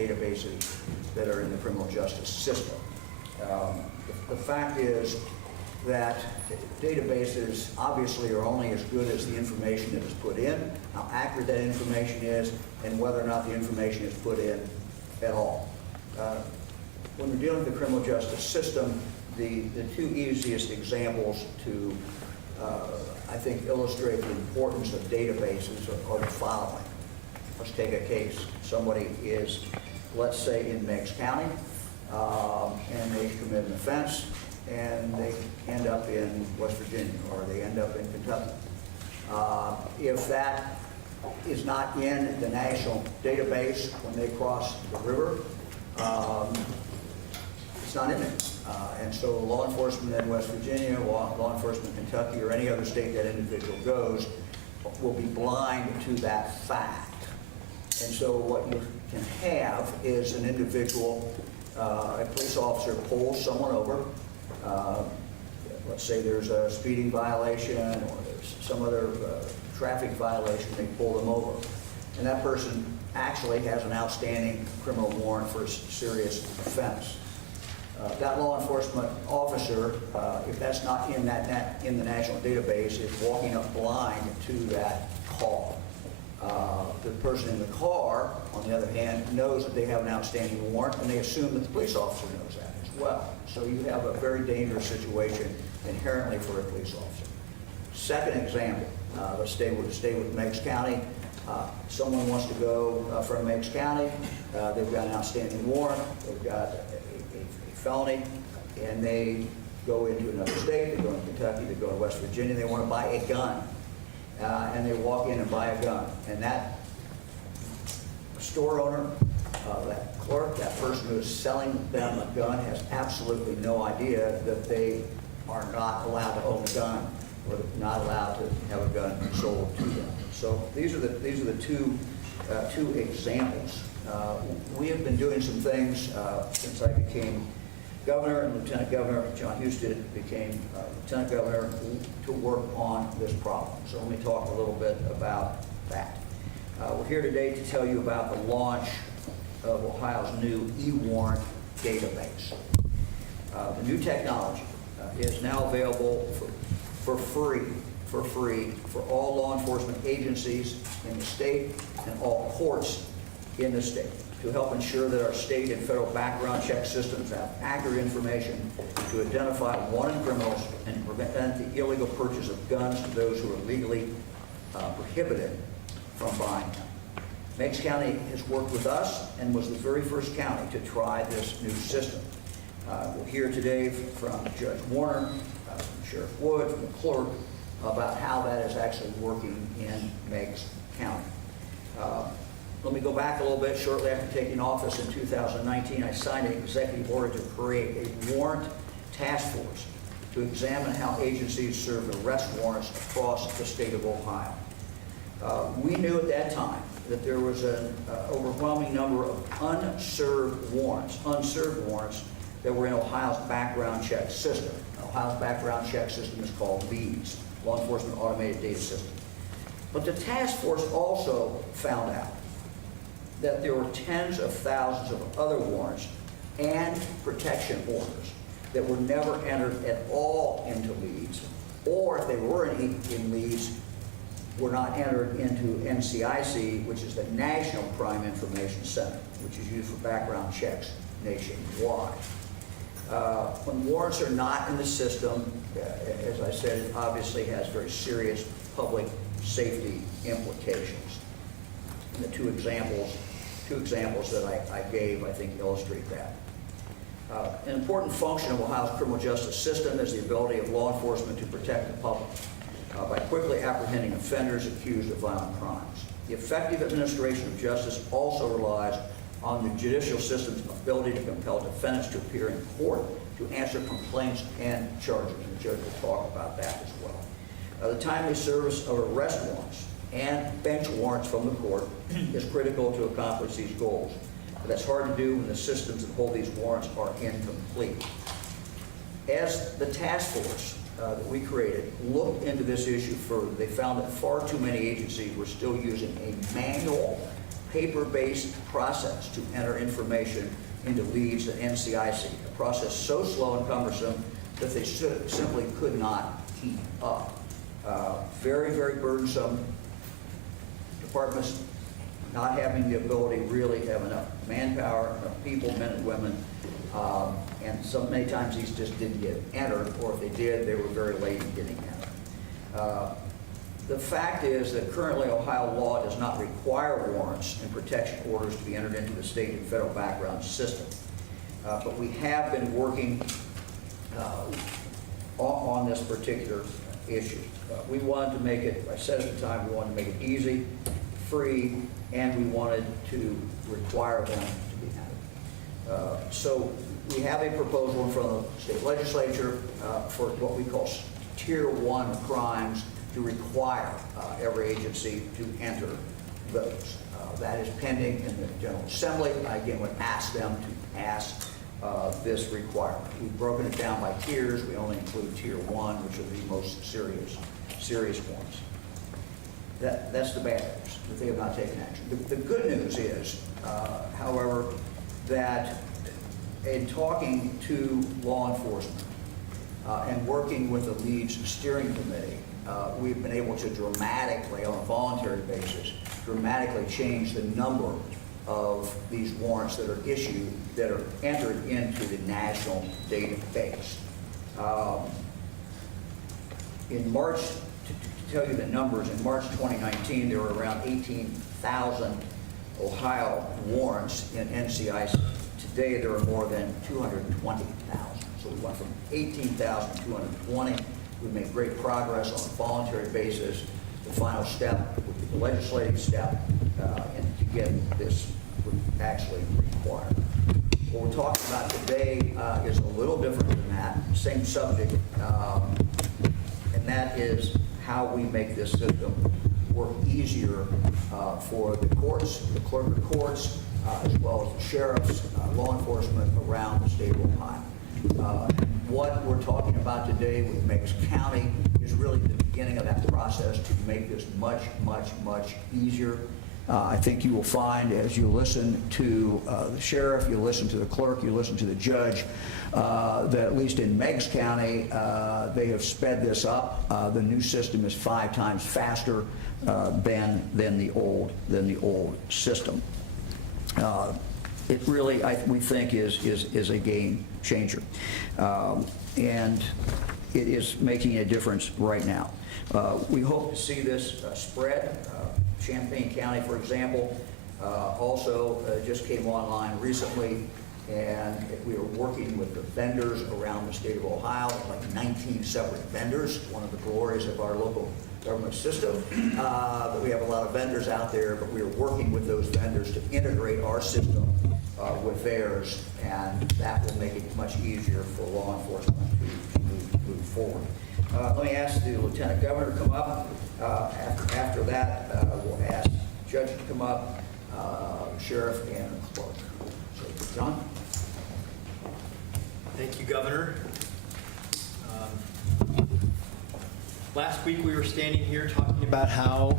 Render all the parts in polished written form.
databases that are in the criminal justice system. The fact is that databases obviously are only as good as the information that is put in, how accurate that information is, and whether or not the information is put in at all. When we're dealing with the criminal justice system, the two easiest examples to, I think, illustrate the importance of databases are the following. Let's take a case. Somebody is, let's say, in Meigs County, and they commit an offense, and they end up in West Virginia, or they end up in Kentucky. If that is not in the national database when they cross the river, it's not in it. And so law enforcement in West Virginia, law enforcement in Kentucky, or any other state that individual goes, will be blind to that fact. And so what you can have is an individual, a police officer pulls someone over. Let's say there's a speeding violation or there's some other traffic violation, they pull them over. And that person actually has an outstanding criminal warrant for a serious offense. That law enforcement officer, if that's not in the national database, is walking up blind to that car. The person in the car, on the other hand, knows that they have an outstanding warrant, and they assume that the police officer knows that as well. So you have a very dangerous situation inherently for a police officer. Second example, let's stay with Meigs County. Someone wants to go from Meigs County. They've got an outstanding warrant. They've got a felony, and they go into another state. They go to Kentucky. They go to West Virginia. They want to buy a gun. And they walk in and buy a gun. And that store owner, that clerk, that person who is selling them a gun has absolutely no idea that they are not allowed to own a gun, or not allowed to have a gun sold to them. So these are the two examples. We have been doing some things since I became governor, and Lieutenant Governor John Husted became Lieutenant Governor, to work on this problem. So let me talk a little bit about that. We're here today to tell you about the launch of Ohio's new e-warrant database. The new technology is now available for free for all law enforcement agencies in the state and all courts in the state, to help ensure that our state and federal background check systems have accurate information to identify wanted criminals and prevent the illegal purchase of guns to those who are legally prohibited from buying them. Meigs County has worked with us and was the very first county to try this new system. We'll hear today from Judge Warner, from Sheriff Wood, from the Clerk, about how that is actually working in Meigs County. Let me go back a little bit. Shortly after taking office in 2019, I signed an executive order to create a warrant task force to examine how agencies serve arrest warrants across the state of Ohio. We knew at that time that there was an overwhelming number of unserved warrants that were in Ohio's background check system. Ohio's background check system is called Meigs, Law Enforcement Automated Data System. But the task force also found out that there were tens of thousands of other warrants and protection orders that were never entered at all into Meigs, or if they were in Meigs, were not entered into NCIC, which is the National Crime Information Center, which is used for background checks nationwide. When warrants are not in the system, as I said, it obviously has very serious public safety implications. And the two examples that I gave, I think, illustrate that. An important function of Ohio's criminal justice system is the ability of law enforcement to protect the public by quickly apprehending offenders accused of violent crimes. The effective administration of justice also relies on the judicial system's ability to compel defendants to appear in court to answer complaints and charges. And the judge will talk about that as well. The timely service of arrest warrants and bench warrants from the court is critical to accomplish these goals. But that's hard to do when the systems that hold these warrants are incomplete. As the task force that we created looked into this issue further, they found that far too many agencies were still using a manual paper-based process to enter information into leads at NCIC, a process so slow and cumbersome that they simply could not keep up. Very, very burdensome. Departments not having the ability really to have enough manpower, enough people, men and women, and many times these just didn't get entered, or if they did, they were very late in getting entered. The fact is that currently Ohio law does not require warrants and protection orders to be entered into the state and federal background system. But we have been working on this particular issue. We wanted to make it, I said at the time, we wanted to make it easy, free, and we wanted to require them to be entered. So we have a proposal in front of the state legislature for what we call Tier 1 crimes to require every agency to enter those. That is pending in the General Assembly. I again would ask them to pass this requirement. We've broken it down by tiers. We only include Tier 1, which are the most serious ones. That's the bad news, that they have not taken action. The good news is, however, that in talking to law enforcement and working with the Leads Steering Committee, we've been able to dramatically, on a voluntary basis, dramatically change the number of these warrants that are issued, that are entered into the national database. In March, to tell you the numbers, in March 2019, there were around 18,000 Ohio warrants in NCIC. Today, there are more than 220,000. So we went from 18,000 to 220. We've made great progress on a voluntary basis. The final step would be the legislative step, and to get this actually required. What we're talking about today is a little different than that, same subject, and that is how we make this system work easier for the courts, the clerk of courts, as well as the sheriffs, law enforcement around the state of Ohio. What we're talking about today with Meigs County is really the beginning of that process to make this much, much, much easier. I think you will find as you listen to the sheriff, you listen to the clerk, you listen to the judge, that at least in Meigs County, they have sped this up. The new system is 5 times faster than the old system. It really, we think, is a game changer, and it is making a difference right now. We hope to see this spread. Champaign County, for example, also just came online recently, and we are working with the vendors around the state of Ohio, like 19 separate vendors. One of the glories of our local government system, that we have a lot of vendors out there, but we are working with those vendors to integrate our system with theirs, and that will make it much easier for law enforcement to move forward. Let me ask the Lieutenant Governor to come up. After that, we'll ask the Judge to come up, Sheriff, and the Clerk. So, John? Thank you, Governor. Last week we were standing here talking about how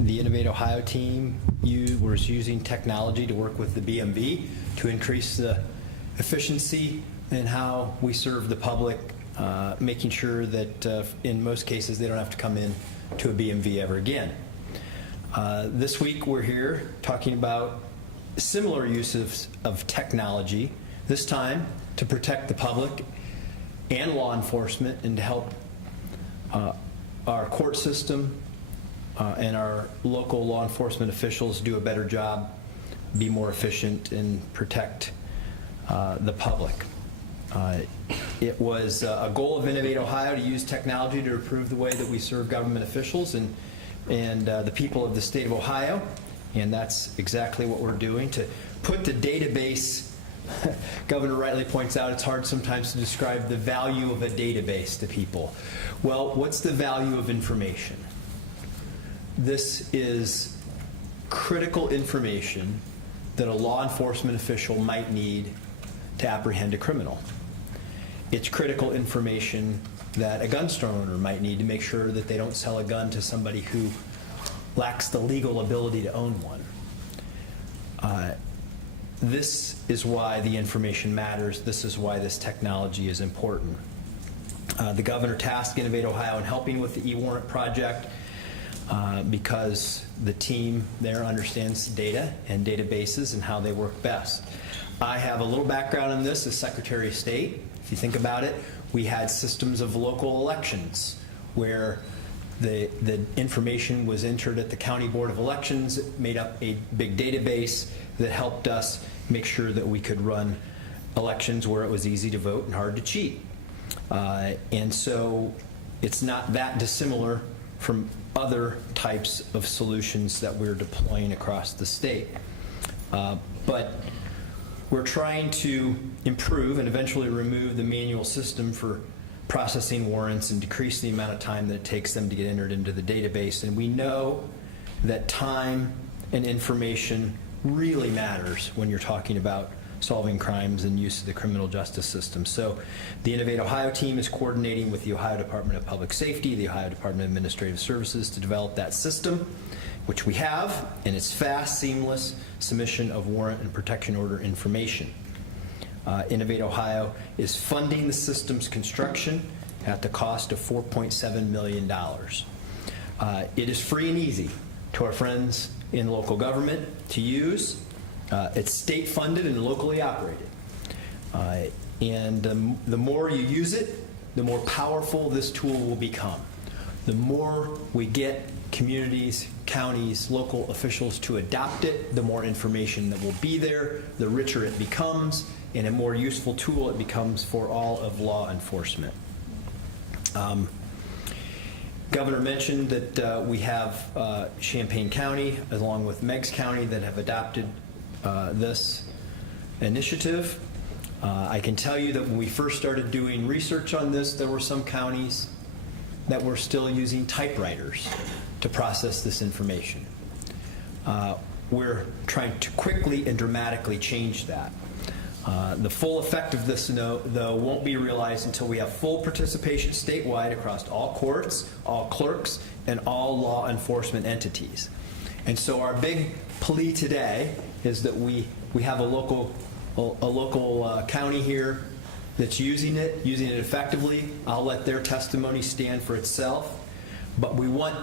the Innovate Ohio team was using technology to work with the BMV to increase the efficiency and how we serve the public, making sure that in most cases they don't have to come in to a BMV ever again. This week we're here talking about similar use of technology, this time to protect the public and law enforcement and to help our court system and our local law enforcement officials do a better job, be more efficient, and protect the public. It was a goal of Innovate Ohio to use technology to improve the way that we serve government officials and the people of the state of Ohio, and that's exactly what we're doing. To put the database, Governor rightly points out it's hard sometimes to describe the value of a database to people. Well, what's the value of information? This is critical information that a law enforcement official might need to apprehend a criminal. It's critical information that a gun store owner might need to make sure that they don't sell a gun to somebody who lacks the legal ability to own one. This is why the information matters. This is why this technology is important. The governor tasked Innovate Ohio in helping with the e-warrant project because the team there understands data and databases and how they work best. I have a little background in this as Secretary of State. If you think about it, we had systems of local elections where the information was entered at the County Board of Elections. It made up a big database that helped us make sure that we could run elections where it was easy to vote and hard to cheat. And so it's not that dissimilar from other types of solutions that we're deploying across the state. But we're trying to improve and eventually remove the manual system for processing warrants and decrease the amount of time that it takes them to get entered into the database. And we know that time and information really matters when you're talking about solving crimes and use of the criminal justice system. So the Innovate Ohio team is coordinating with the Ohio Department of Public Safety, the Ohio Department of Administrative Services to develop that system, which we have, and it's fast, seamless submission of warrant and protection order information. Innovate Ohio is funding the system's construction at the cost of $4.7 million. It is free and easy to our friends in local government to use. It's state funded and locally operated. And the more you use it, the more powerful this tool will become. The more we get communities, counties, local officials to adopt it, the more information that will be there, the richer it becomes, and a more useful tool it becomes for all of law enforcement. Governor mentioned that we have Champaign County along with Meigs County that have adopted this initiative. I can tell you that when we first started doing research on this, there were some counties that were still using typewriters to process this information. We're trying to quickly and dramatically change that. The full effect of this, though, won't be realized until we have full participation statewide across all courts, all clerks, and all law enforcement entities. And so our big plea today is that we have a local county here that's using it effectively. I'll let their testimony stand for itself. But we want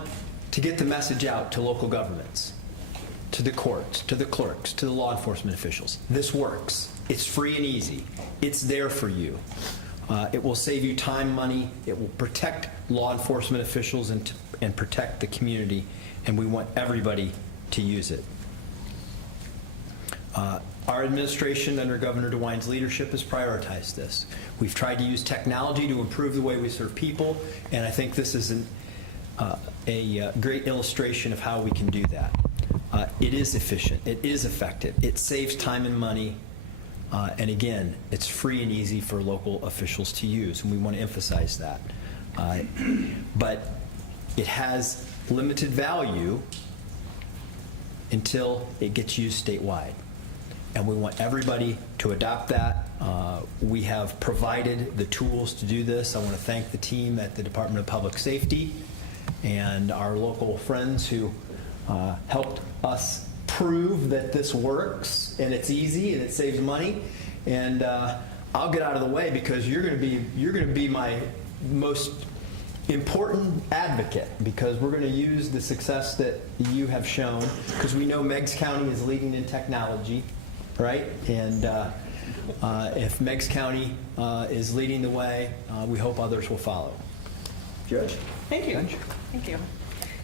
to get the message out to local governments, to the courts, to the clerks, to the law enforcement officials. This works. It's free and easy. It's there for you. It will save you time, money. It will protect law enforcement officials and protect the community. And we want everybody to use it. Our administration under Governor DeWine's leadership has prioritized this. We've tried to use technology to improve the way we serve people, and I think this is a great illustration of how we can do that. It is efficient. It is effective. It saves time and money. And again, it's free and easy for local officials to use, and we want to emphasize that. But it has limited value until it gets used statewide. And we want everybody to adopt that. We have provided the tools to do this. I want to thank the team at the Department of Public Safety and our local friends who helped us prove that this works and it's easy and it saves money. And I'll get out of the way because you're going to be my most important advocate, because we're going to use the success that you have shown, because we know Meigs County is leading in technology, right? And if Meigs County is leading the way, we hope others will follow. Judge. Thank you. Judge. Thank you.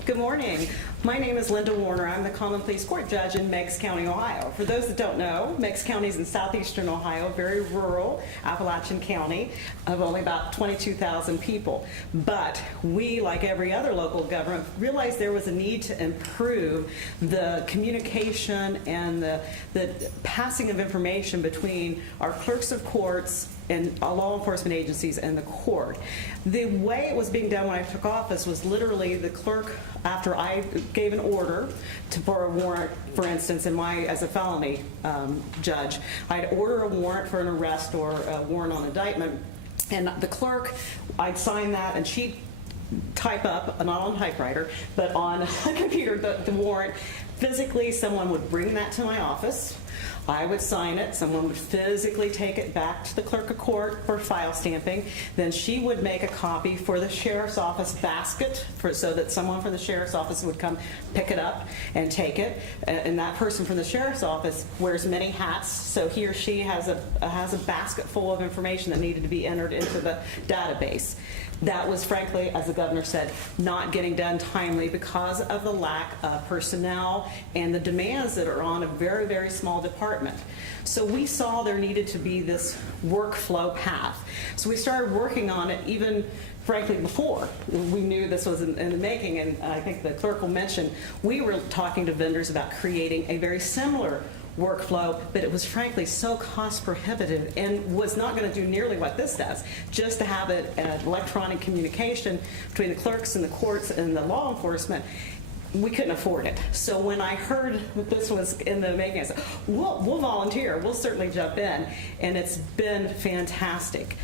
Good morning. My name is Linda Warner. I'm the Common Pleas Court Judge in Meigs County, Ohio. For those that don't know, Meigs County is in southeastern Ohio, very rural Appalachian County of only about 22,000 people. But we, like every other local government, realized there was a need to improve the communication and the passing of information between our clerks of courts and law enforcement agencies and the court. The way it was being done when I took office was literally the clerk, after I gave an order for a warrant, for instance, as a felony judge, I'd order a warrant for an arrest or a warrant on indictment, and the clerk, I'd sign that, and she'd type up, not on typewriter, but on a computer, the warrant, Physically, someone would bring that to my office. I would sign it. Someone would physically take it back to the clerk of court for file stamping. Then she would make a copy for the sheriff's office basket so that someone from the sheriff's office would come pick it up and take it. And that person from the sheriff's office wears many hats, so he or she has a basket full of information that needed to be entered into the database. That was, frankly, as the governor said, not getting done timely because of the lack of personnel and the demands that are on a very, very small department. So we saw there needed to be this workflow path. So we started working on it even, frankly, before we knew this was in the making. And I think the clerk will mention, we were talking to vendors about creating a very similar workflow, but it was frankly so cost prohibitive and was not going to do nearly what this does. Just to have an electronic communication between the clerks and the courts and the law enforcement, we couldn't afford it. So when I heard that this was in the making, I said, we'll volunteer. We'll certainly jump in. And it's been fantastic.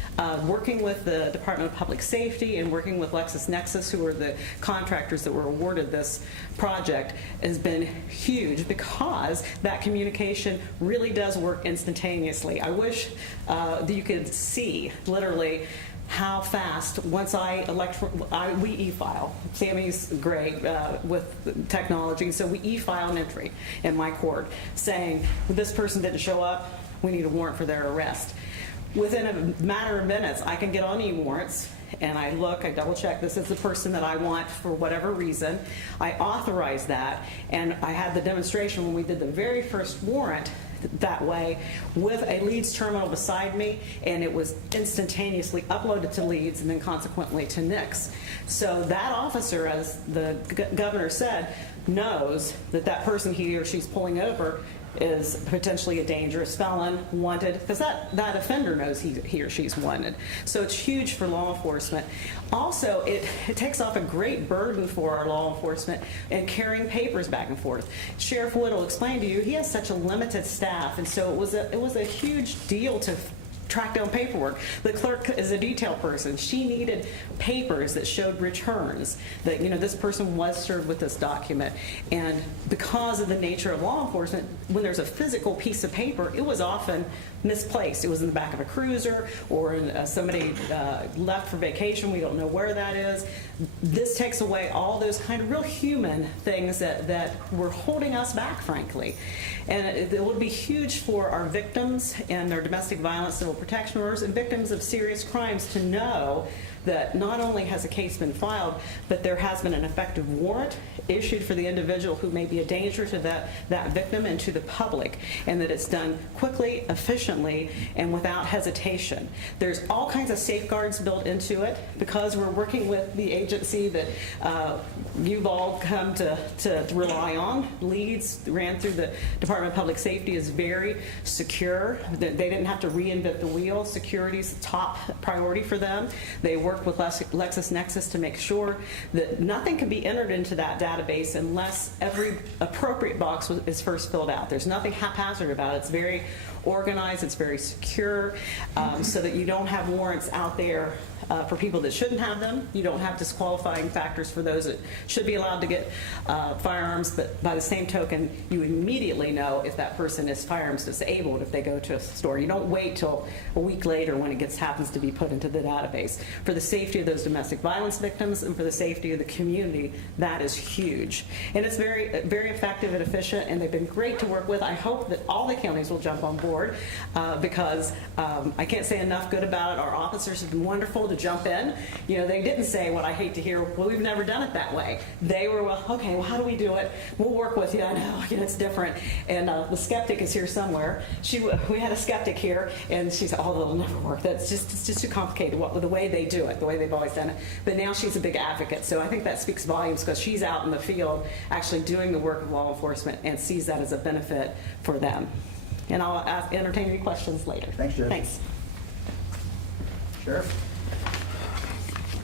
Working with the Department of Public Safety and working with LexisNexis, who are the contractors that were awarded this project, has been huge because that communication really does work instantaneously. I wish that you could see literally how fast, once we e-file. Sammy's great with technology, so we e-file an entry in my court saying, this person didn't show up, we need a warrant for their arrest. Within a matter of minutes, I can get on e-warrants, and I look, I double check, this is the person that I want for whatever reason. I authorize that, and I had the demonstration when we did the very first warrant that way with a Leeds terminal beside me, and it was instantaneously uploaded to Leeds and then consequently to NICS. So that officer, as the governor said, knows that that person he or she's pulling over is potentially a dangerous felon, wanted, because that offender knows he or she's wanted. So it's huge for law enforcement. Also, it takes off a great burden for our law enforcement in carrying papers back and forth. Sheriff Wood will explain to you, he has such a limited staff, and so it was a huge deal to track down paperwork. The clerk is a detail person. She needed papers that showed returns, that this person was served with this document. And because of the nature of law enforcement, when there's a physical piece of paper, it was often misplaced. It was in the back of a cruiser, or somebody left for vacation. We don't know where that is. This takes away all those kind of real human things that were holding us back, frankly. And it would be huge for our victims and their domestic violence civil protection orders and victims of serious crimes to know that not only has a case been filed, but there has been an effective warrant issued for the individual who may be a danger to that victim and to the public, and that it's done quickly, efficiently, and without hesitation. There's all kinds of safeguards built into it because we're working with the agency that you've all come to rely on. Leeds ran through the Department of Public Safety is very secure. They didn't have to reinvent the wheel. Security is the top priority for them. They work with LexisNexis to make sure that nothing can be entered into that database unless every appropriate box is first filled out. There's nothing haphazard about it. It's very organized, it's very secure, so that you don't have warrants out there for people that shouldn't have them. You don't have disqualifying factors for those that should be allowed to get firearms, but by the same token, you immediately know if that person is firearms disabled if they go to a store. You don't wait till a week later when it happens to be put into the database. For the safety of those domestic violence victims and for the safety of the community, that is huge. And it's very, very effective and efficient, and they've been great to work with. I hope that all the counties will jump on board because I can't say enough good about it. Our officers have been wonderful to jump in. They didn't say what I hate to hear, well, we've never done it that way. They were, well, okay, well, how do we do it? We'll work with you. I know, it's different. And the skeptic is here somewhere. We had a skeptic here, and she said, oh, that'll never work. It's just too complicated, the way they do it, the way they've always done it. But now she's a big advocate, so I think that speaks volumes because she's out in the field actually doing the work of law enforcement and sees that as a benefit for them. And I'll entertain any questions later. Thanks, Jeff. Thanks. Sheriff?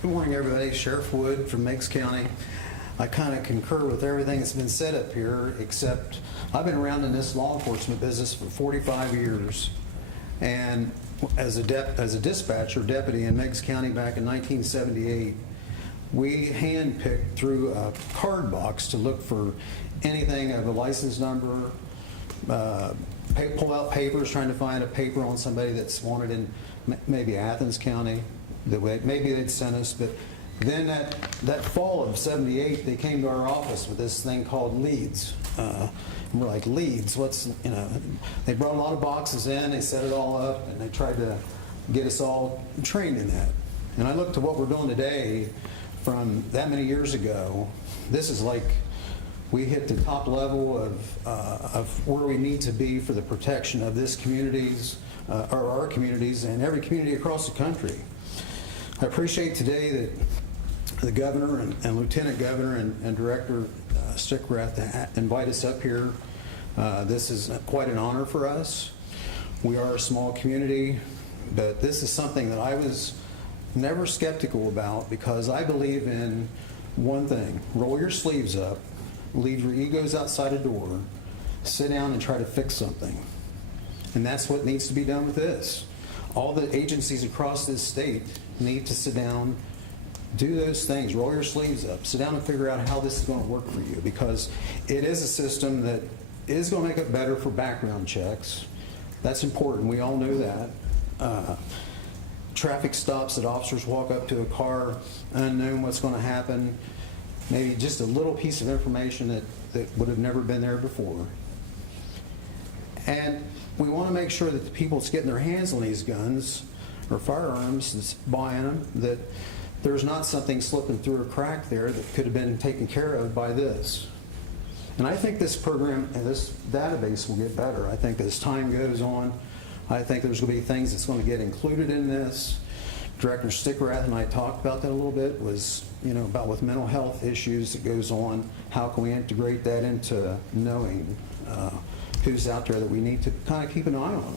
Good morning, everybody. Sheriff Wood from Meigs County. I kind of concur with everything that's been said up here, except I've been around in this law enforcement business for 45 years. And as a dispatcher deputy in Meigs County back in 1978, we handpicked through a card box to look for anything of a license number, pull out papers, trying to find a paper on somebody that's wanted in maybe Athens County, maybe they'd sent us, but then that fall of '78, they came to our office with this thing called leads. And we're like, leads, they brought a lot of boxes in, they set it all up, and they tried to get us all trained in that. And I look to what we're doing today from that many years ago. This is like we hit the top level of where we need to be for the protection of this communities, or our communities, and every community across the country. I appreciate today that the governor and lieutenant governor and director Stickrath invite us up here. This is quite an honor for us. We are a small community, but this is something that I was never skeptical about, because I believe in one thing: roll your sleeves up, leave your egos outside a door, sit down and try to fix something. And that's what needs to be done with this. All the agencies across this state need to sit down, do those things, roll your sleeves up, sit down and figure out how this is going to work for you, because it is a system that is going to make it better for background checks. That's important. We all know that. Traffic stops that officers walk up to a car unknown what's going to happen, maybe just a little piece of information that would have never been there before. And we want to make sure that the people that's getting their hands on these guns or firearms, that's buying them, that there's not something slipping through a crack there that could have been taken care of by this. And I think this program and this database will get better. I think as time goes on, I think there's going to be things that's going to get included in this. Director Stickrath and I talked about that a little bit, was, about with mental health issues that goes on, how can we integrate that into knowing who's out there that we need to kind of keep an eye on.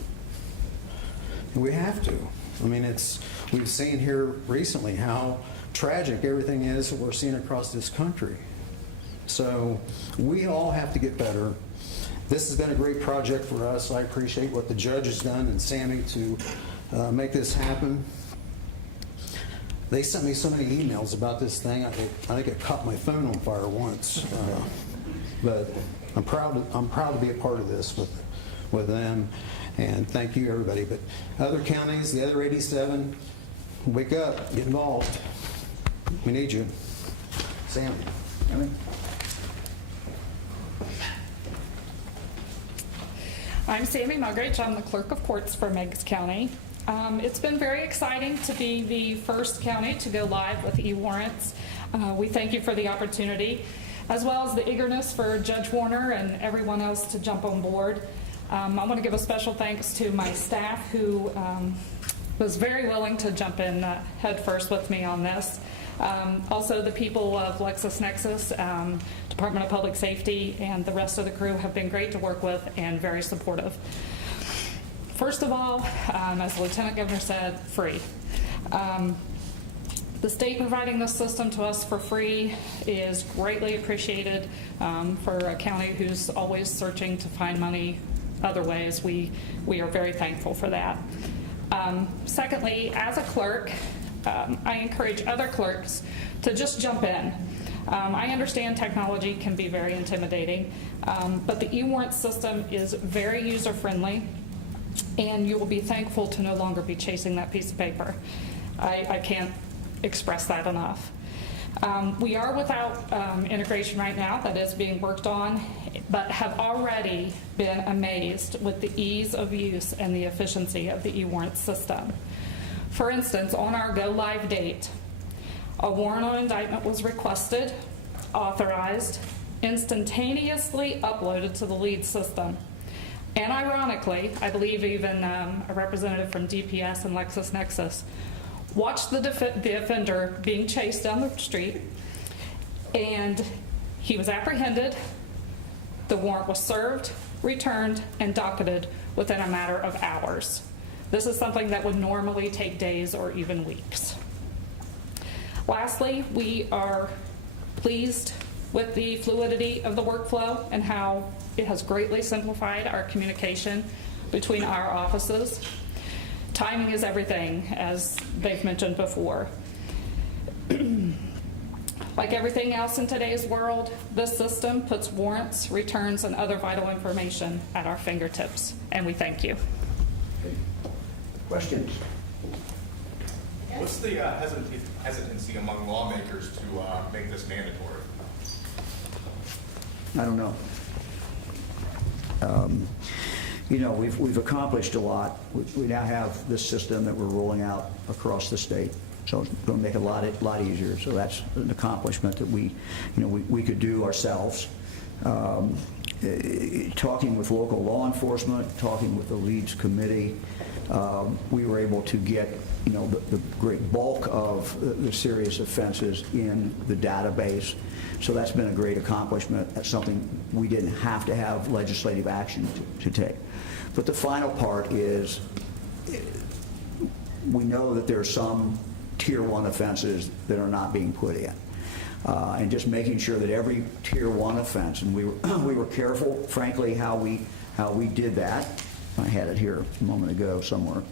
And we have to. I mean, we've seen here recently how tragic everything is that we're seeing across this country. So we all have to get better. This has been a great project for us. I appreciate what the judge has done and Sammy to make this happen. They sent me so many emails about this thing. I think I caught my phone on fire once. But I'm proud to be a part of this with them. And thank you, everybody. But other counties, the other 87, wake up, get involved. We need you. Sammy. I'm Sammy Mugridge. I'm the Clerk of Courts for Meigs County. It's been very exciting to be the first county to go live with e-warrants. We thank you for the opportunity, as well as the eagerness for Judge Warner and everyone else to jump on board. I want to give a special thanks to my staff, who was very willing to jump in head first with me on this. Also, the people of LexisNexis, Department of Public Safety, and the rest of the crew have been great to work with and very supportive. First of all, as the Lieutenant Governor said, free. The state providing this system to us for free is greatly appreciated for a county who's always searching to find money other ways. We are very thankful for that. Secondly, as a clerk, I encourage other clerks to just jump in. I understand technology can be very intimidating, but the e-warrant system is very user-friendly, and you will be thankful to no longer be chasing that piece of paper. I can't express that enough. We are without integration right now. That is being worked on, but have already been amazed with the ease of use and the efficiency of the e-warrant system. For instance, on our go-live date, a warrant on indictment was requested, authorized, instantaneously uploaded to the lead system. And ironically, I believe even a representative from DPS and LexisNexis watched the offender being chased down the street, and he was apprehended. The warrant was served, returned, and docketed within a matter of hours. This is something that would normally take days or even weeks. Lastly, we are pleased with the fluidity of the workflow and how it has greatly simplified our communication between our offices. Timing is everything, as they've mentioned before. Like everything else in today's world, this system puts warrants, returns, and other vital information at our fingertips, and we thank you. Okay. Questions? What's the hesitancy among lawmakers to make this mandatory? I don't know. You know, we've accomplished a lot. We now have this system that we're rolling out across the state, so it's going to make it a lot easier. So that's an accomplishment that we could do ourselves. Talking with local law enforcement, talking with the Leads Committee, we were able to get the great bulk of the serious offenses in the database. So that's been a great accomplishment. That's something we didn't have to have legislative action to take. But the final part is we know that there are some Tier 1 offenses that are not being put in. And just making sure that every Tier 1 offense, and we were careful, frankly, how we did that. I had it here a moment ago somewhere.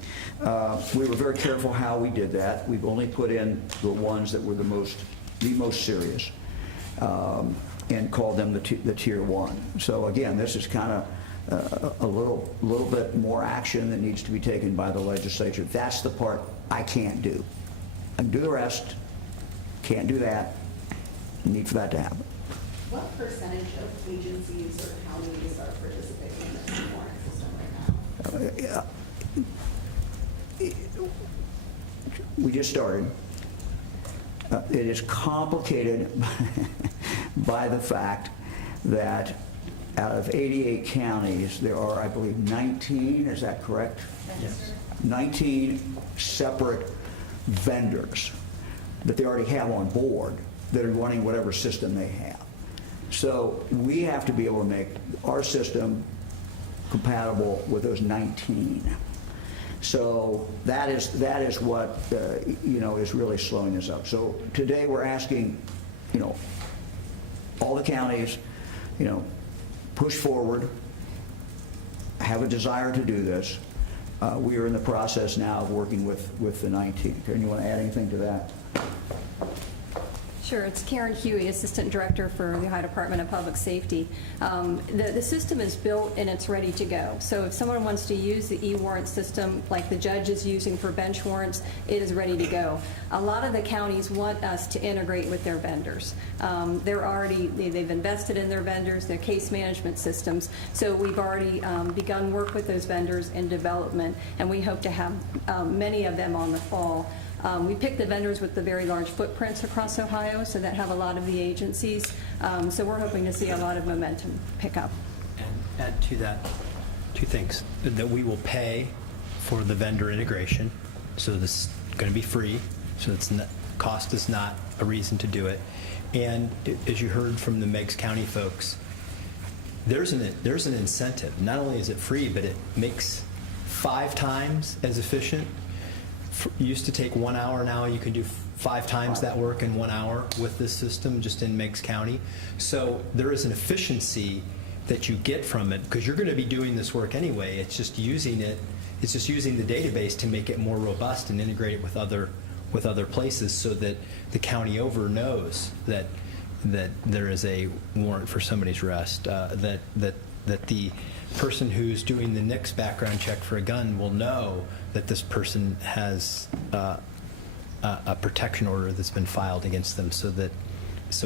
We were very careful how we did that. We've only put in the ones that were the most serious, and called them the Tier 1. So again, this is kind of a little bit more action that needs to be taken by the legislature. That's the part I can't do. I can do the rest. Can't do that. Need for that to happen. What percentage of agencies or counties are participating in the e-warrant system right now? We just started. It is complicated by the fact that out of 88 counties, there are, I believe, 19, is that correct? Yes. 19 separate vendors that they already have on board that are running whatever system they have. So we have to be able to make our system compatible with those 19. So that is what is really slowing us up. So today we're asking, all the counties, push forward, have a desire to do this. We are in the process now of working with the 19. Karen, you want to add anything to that? Sure. It's Karen Huey, Assistant Director for the Ohio Department of Public Safety. The system is built and it's ready to go. So if someone wants to use the e-warrant system like the judge is using for bench warrants, it is ready to go. A lot of the counties want us to integrate with their vendors. They've invested in their vendors, their case management systems. So we've already begun work with those vendors in development, and we hope to have many of them on the fall. We picked the vendors with the very large footprints across Ohio, so that have a lot of the agencies. So we're hoping to see a lot of momentum pick up. And add to that two things. That we will pay for the vendor integration, so this is going to be free, so cost is not a reason to do it. And as you heard from the Meigs County folks, there's an incentive. Not only is it free, but it makes 5 times as efficient. Used to take 1 hour, now you can do 5 times that work in 1 hour with this system just in Meigs County. So there is an efficiency that you get from it because you're going to be doing this work anyway. It's just using the database to make it more robust and integrate it with other places so that the county over knows that there is a warrant for somebody's arrest, that the person who's doing the next background check for a gun will know that this person has a protection order that's been filed against them, so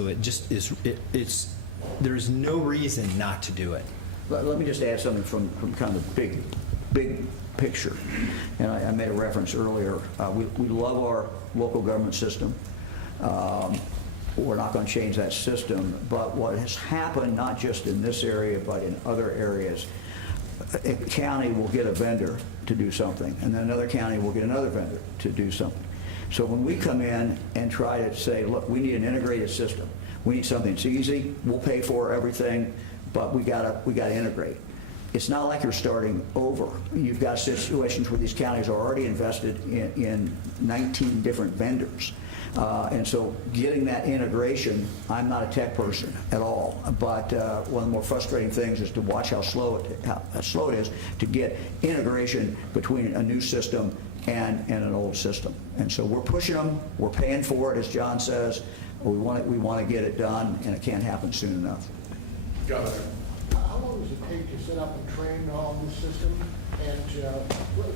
it just is. There's no reason not to do it. Let me just add something from kind of the big picture. And I made a reference earlier. We love our local government system. We're not going to change that system. But what has happened, not just in this area, but in other areas, a county will get a vendor to do something, and then another county will get another vendor to do something. So when we come in and try to say, look, we need an integrated system. We need something that's easy. We'll pay for everything, but we gotta integrate. It's not like you're starting over. You've got situations where these counties are already invested in 19 different vendors. And so getting that integration, I'm not a tech person at all, but one of the more frustrating things is to watch how slow it is to get integration between a new system and an old system. And so we're pushing them, we're paying for it, as John says. We want to get it done, and it can't happen soon enough. Governor. How long does it take to set up and train on this system? And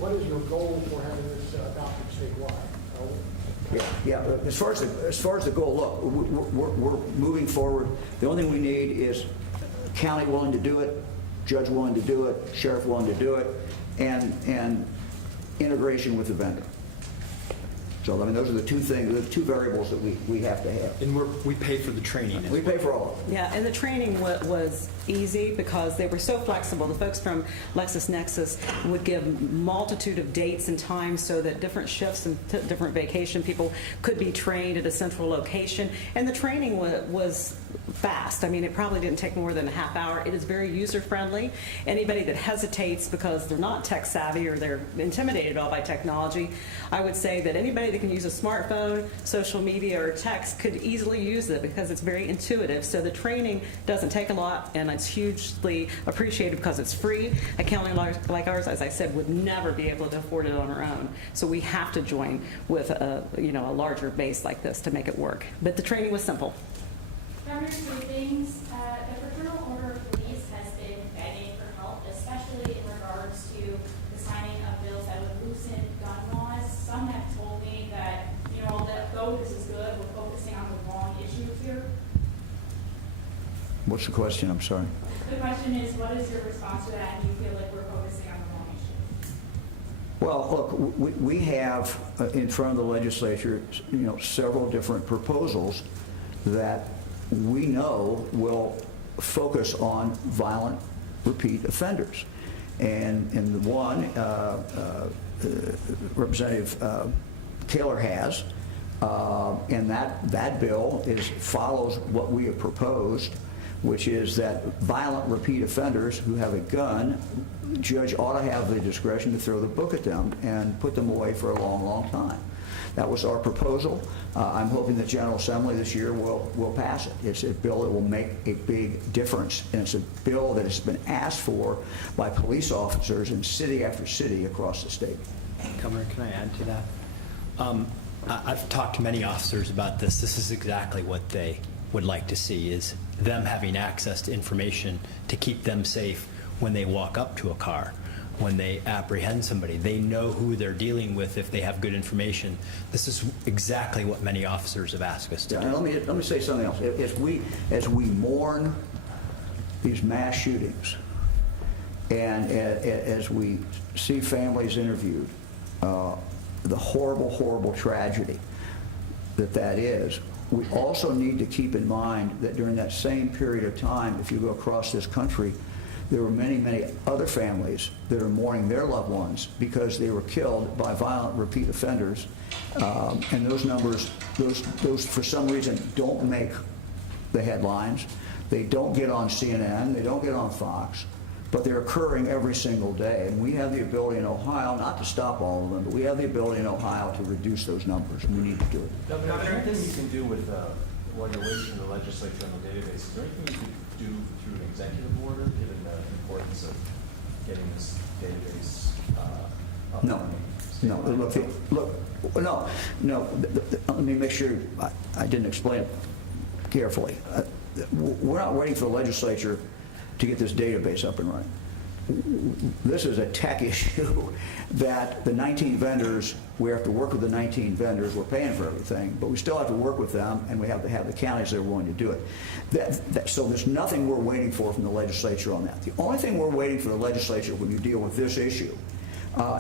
what is your goal for having this adopted statewide? Yeah, as far as the goal, look, we're moving forward. The only thing we need is county willing to do it, judge willing to do it, sheriff willing to do it, and integration with the vendor. So, I mean, those are the two things, the two variables that we have to have. And we pay for the training as We well. pay for all of it. Yeah, and the training was easy because they were so flexible. The folks from LexisNexis would give multitude of dates and times so that different shifts and different vacation people could be trained at a central location. And the training was fast. I mean, it probably didn't take more than a half hour. It is very user-friendly. Anybody that hesitates because they're not tech savvy or they're intimidated all by technology, I would say that anybody that can use a smartphone, social media, or text could easily use it because it's very intuitive. So the training doesn't take a lot, and it's hugely appreciated because it's free. A county like ours, as I said, would never be able to afford it on our own. So we have to join with a larger base like this to make it work. But the training was simple. Governor, two things. The Fraternal Order of Police has been begging for help, especially in regards to the signing of bills that would loosen gun laws. Some have told me that, though this is good, we're focusing on the wrong issues here. What's the question? I'm sorry. The question is, what is your response to that, and do you feel like we're focusing on the wrong issues? Well, look, we have in front of the legislature, several different proposals that we know will focus on violent repeat offenders. And the one Representative Kaler has, and that bill follows what we have proposed, which is that violent repeat offenders who have a gun, judge ought to have the discretion to throw the book at them and put them away for a long, long time. That was our proposal. I'm hoping the General Assembly this year will pass it. It's a bill that will make a big difference, and it's a bill that has been asked for by police officers in city after city across the state. Governor, can I add to that? I've talked to many officers about this. This is exactly what they would like to see, is them having access to information to keep them safe when they walk up to a car, when they apprehend somebody. They know who they're dealing with if they have good information. This is exactly what many officers have asked us to do. And let me say something else. As we mourn these mass shootings, and as we see families interviewed, the horrible, horrible tragedy that is, we also need to keep in mind that during that same period of time, if you go across this country, there were many, many other families that are mourning their loved ones because they were killed by violent repeat offenders. And those numbers, those for some reason don't make the headlines. They don't get on CNN, they don't get on Fox, but they're occurring every single day. And we have the ability in Ohio, not to stop all of them, but we have the ability in Ohio to reduce those numbers, and we need to do it. Governor, is there anything you can do with what you're waiting from the legislature on the database? Is there anything you could do through an executive order, given the importance of getting this database up? No. No. Let me make sure I didn't explain it carefully. We're not waiting for the legislature to get this database up and running. This is a tech issue that the 19 vendors, we have to work with the 19 vendors. We're paying for everything, but we still have to work with them, and we have to have the counties that are willing to do it. So there's nothing we're waiting for from the legislature on that. The only thing we're waiting for the legislature when you deal with this issue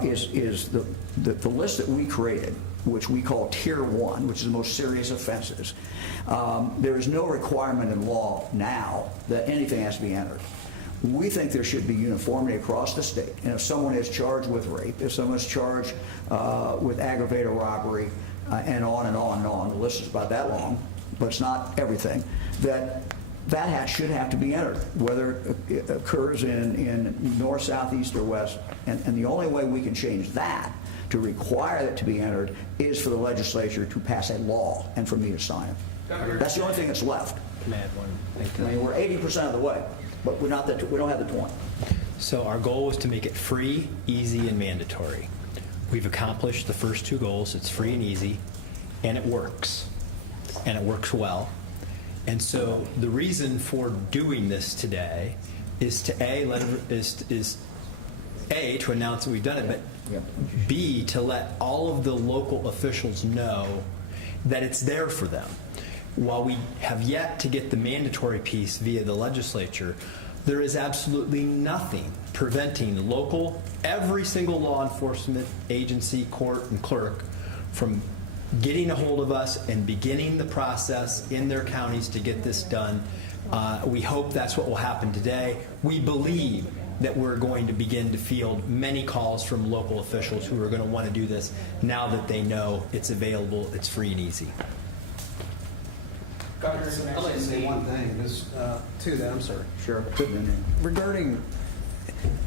is the list that we created, which we call Tier 1, which is the most serious offenses. There is no requirement in law now that anything has to be entered. We think there should be uniformity across the state. And if someone is charged with rape, if someone is charged with aggravated robbery, and on and on and on, the list is about that long, but it's not everything, that should have to be entered, whether it occurs in north, south, east, or west. And the only way we can change that to require that to be entered is for the legislature to pass a law and for me to sign it. That's the only thing that's left. Can I add one thing to I that? mean, we're 80% of the way, but we don't have the 20. So our goal was to make it free, easy, and mandatory. We've accomplished the first two goals. It's free and easy, and it works. and it works well. And so the reason for doing this today is to to announce that we've done it, but B, to let all of the local officials know that it's there for them. While we have yet to get the mandatory piece via the legislature, there is absolutely nothing preventing every single law enforcement agency, court, and clerk from getting a hold of us and beginning the process in their counties to get this done. We hope that's what will happen today. We believe that we're going to begin to field many calls from local officials who are going to want to do this now that they know it's available, it's free and easy. Governor, I'd like to say one thing, to that, I'm sorry. Sure. Regarding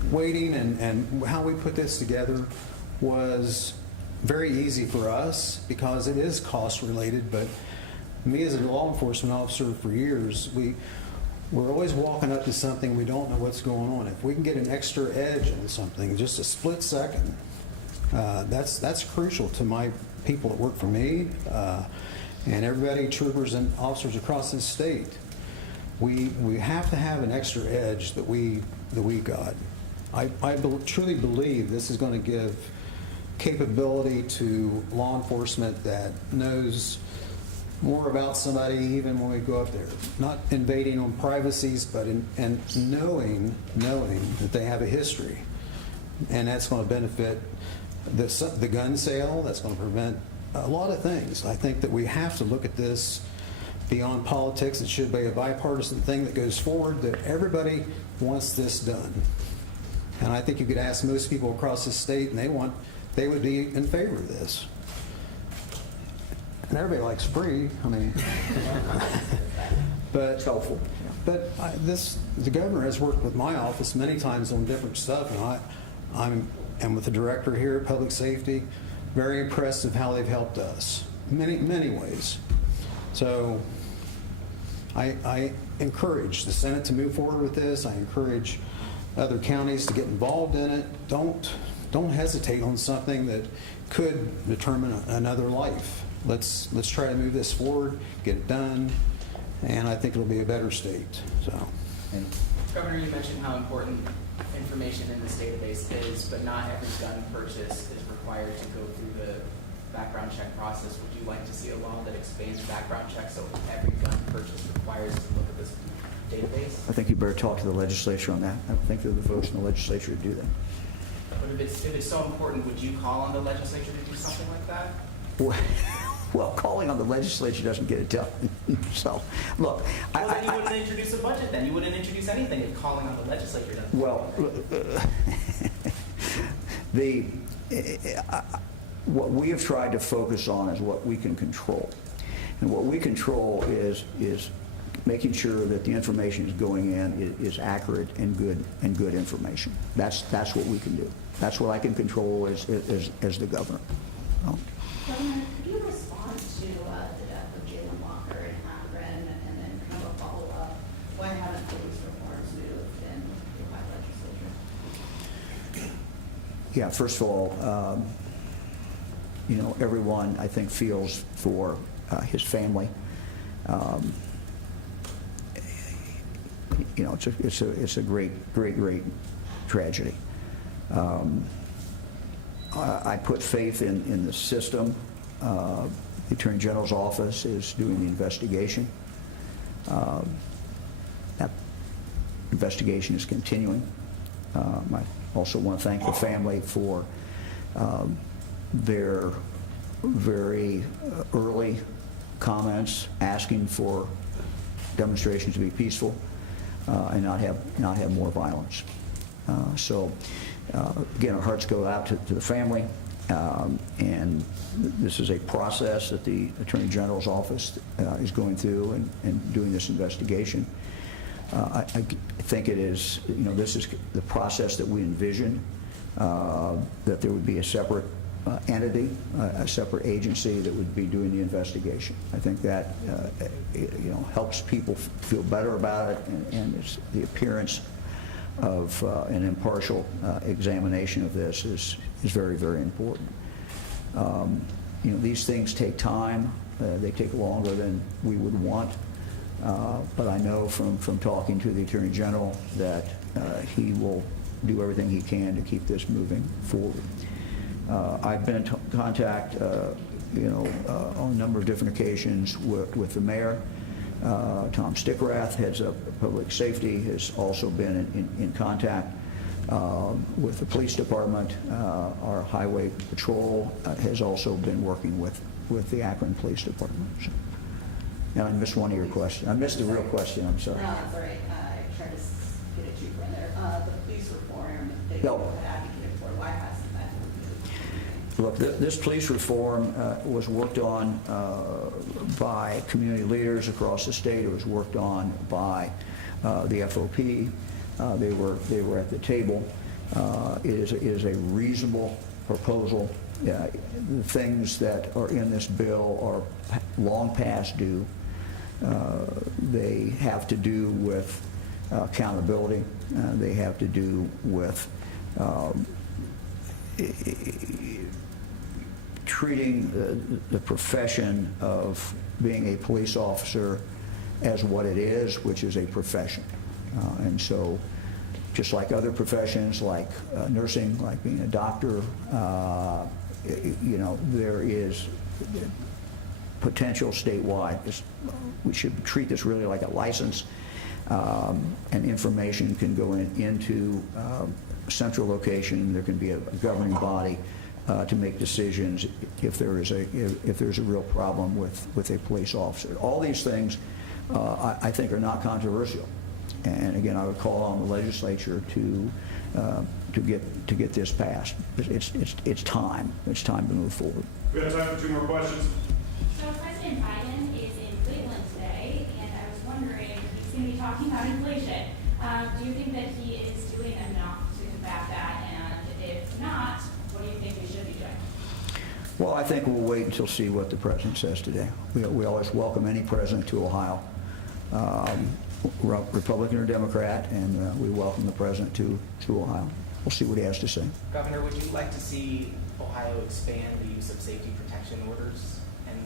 waiting and how we put this together was very easy for us because it is cost related, but me as a law enforcement officer for years, we're always walking up to something, we don't know what's going on. If we can get an extra edge on something, just a split second, that's crucial to my people that work for me and everybody, troopers and officers across this state. We have to have an extra edge that we got. I truly believe this is going to give capability to law enforcement that knows more about somebody even when we go up there. Not invading on privacies, but and knowing that they have a history. And that's going to benefit the gun sale, that's going to prevent a lot of things. I think that we have to look at this beyond politics. It should be a bipartisan thing that goes forward, that everybody wants this done. And I think you could ask most people across the state, and they would be in favor of this. And everybody likes free. I mean, but It's helpful. But the governor has worked with my office many times on different stuff, and I'm with the director here at Public Safety, very impressed of how they've helped us, many ways. So I encourage the Senate to move forward with this. I encourage other counties to get involved in it. Don't hesitate on something that could determine another life. Let's try to move this forward, get it done, and I think it'll be a better state. So. Governor, you mentioned how important information in this database is, but not every gun purchase is required to go through the background check process. Would you like to see a law that expands background checks so every gun purchase requires to look at this database? I think you better talk to the legislature on that. I don't think they're the folks in the legislature to do that. But if it's so important, would you call on the legislature to do something like that? Well, calling on the legislature doesn't get it done. So, look, Well, then you wouldn't introduce a budget then. You wouldn't introduce anything if calling on the legislature doesn't. Well, what we have tried to focus on is what we can control. And what we control is making sure that the information is going in is accurate and good information. That's what we can do. That's what I can control as the governor. Governor, could you respond to the death of Jalen Walker in Akron, and then kind of a follow-up? Why haven't police reforms moved in the Ohio legislature? Yeah, first of all, everyone, I think, feels for his family. It's a great tragedy. I put faith in the system. The Attorney General's office is doing the investigation. That investigation is continuing. I also want to thank the family for their very early comments asking for demonstrations to be peaceful and not have more violence. Again, our hearts go out to the family, and this is a process that the Attorney General's office is going through and doing this investigation. I think it is, this is the process that we envision, that there would be a separate entity, a separate agency that would be doing the investigation. I think that helps people feel better about it, and it's the appearance of an impartial examination of this is very, very important. These things take time. They take longer than we would want. But I know from talking to the Attorney General that he will do everything he can to keep this moving forward. I've been in contact, on a number of different occasions with the mayor. Tom Stickrath, heads up public safety, has also been in contact with the police department. Our highway patrol has also been working with the Akron Police Department. And I missed one of your questions. I missed the real question, I'm sorry. No, that's all right. I tried to get it cheaper in there. The police reform that No. you had advocated for, why hasn't that been Look, this police reform was worked on by community leaders across the state. It was worked on by the FOP. They were at the table. It is a reasonable proposal. The things that are in this bill are long past due. They have to do with accountability. They have to do with treating the profession of being a police officer as what it is, which is a profession. And so, just like other professions, like nursing, like being a doctor, there is potential statewide. We should treat this really like a license, and information can go into a central location. There can be a governing body to make decisions if there's a real problem with a police officer. All these things, I think, are not controversial. And again, I would call on the legislature to get this passed. It's time. It's time to move forward. We have time for 2 more questions. So President Biden is in Cleveland today, and I was wondering, he's going to be talking about inflation. Do you think that he is doing enough to combat that? And if not, what do you think we should be doing? Well, I think we'll wait until see what the president says today. We always welcome any president to Ohio, Republican or Democrat, and we welcome the president to Ohio. We'll see what he has to say. Governor, would you like to see Ohio expand the use of safety protection orders? And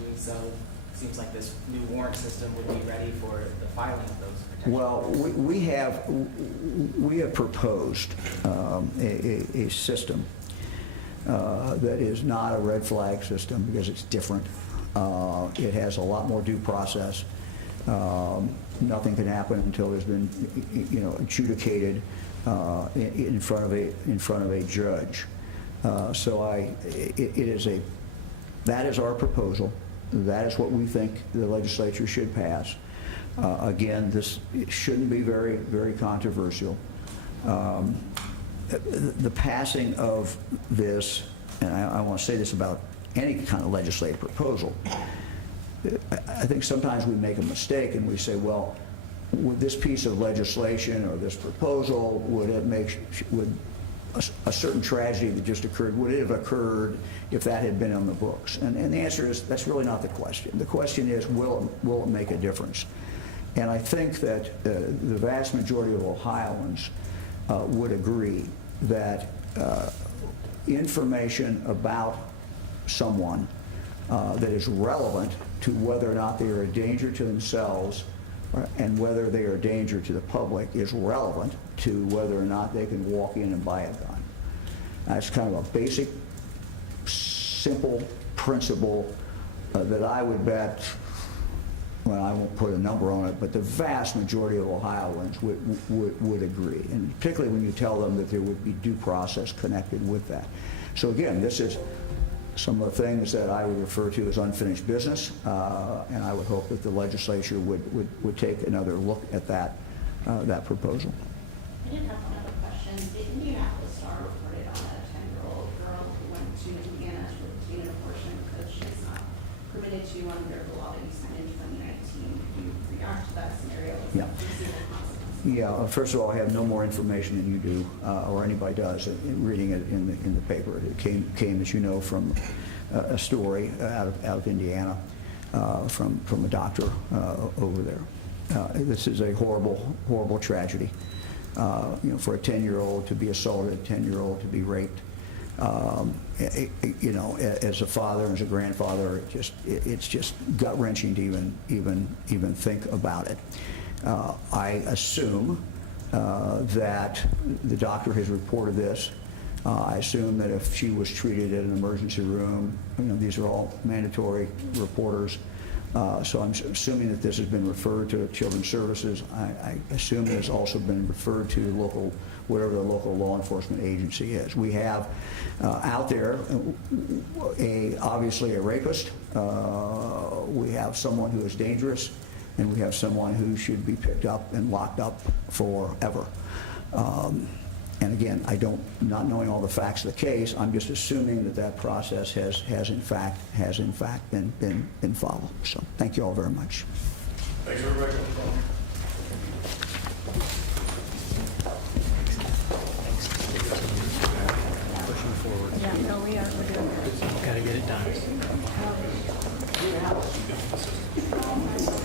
doing so, it seems like this new warrant system would be ready for the filing of those protection Well, orders. we have proposed a system that is not a red flag system because it's different. It has a lot more due process. Nothing can happen until there's been, adjudicated in front of a judge. That is our proposal. That is what we think the legislature should pass. Again, this shouldn't be very, very controversial. The passing of this, and I want to say this about any kind of legislative proposal, I think sometimes we make a mistake and we say, well, would this piece of legislation or this proposal, would a certain tragedy that just occurred, would it have occurred if that had been on the books? And the answer is, that's really not the question. The question is, will it make a difference? And I think that the vast majority of Ohioans would agree that information about someone that is relevant to whether or not they are a danger to themselves and whether they are a danger to the public is relevant to whether or not they can walk in and buy a gun. That's kind of a basic, simple principle that I would bet, well, I won't put a number on it, but the vast majority of Ohioans would agree, and particularly when you tell them that there would be due process connected with that. So again, this is some of the things that I would refer to as unfinished business, and I would hope that the legislature would take another look at that proposal. I did have one other question. The Indianapolis Star reported on a 10-year-old girl who went to Indiana to obtain an abortion because she's not permitted to under the law that you signed in 2019. Could you react to that scenario? Yeah. Yeah, first of all, I have no more information than you do, or anybody does, in reading it in the paper. It came, as you know, from a story out of Indiana, from a doctor over there. This is a horrible, horrible tragedy. For a 10-year-old to be assaulted, a 10-year-old to be raped, You know, as a father and as a grandfather, it's just gut-wrenching to even think about it. I assume that the doctor has reported this. I assume that if she was treated in an emergency room, you know, these are all mandatory reporters. So I'm assuming that this has been referred to Children's Services. I assume that it's also been referred to local, whatever the local law enforcement agency is. We have out there obviously a rapist. We have someone who is dangerous, and we have someone who should be picked up and locked up forever. And again, not knowing all the facts of the case, I'm just assuming that that process has in fact been followed. So thank you all very much. Thanks, everybody. Pushing forward. Yeah, no, we are, we're doing that. Got to get it done.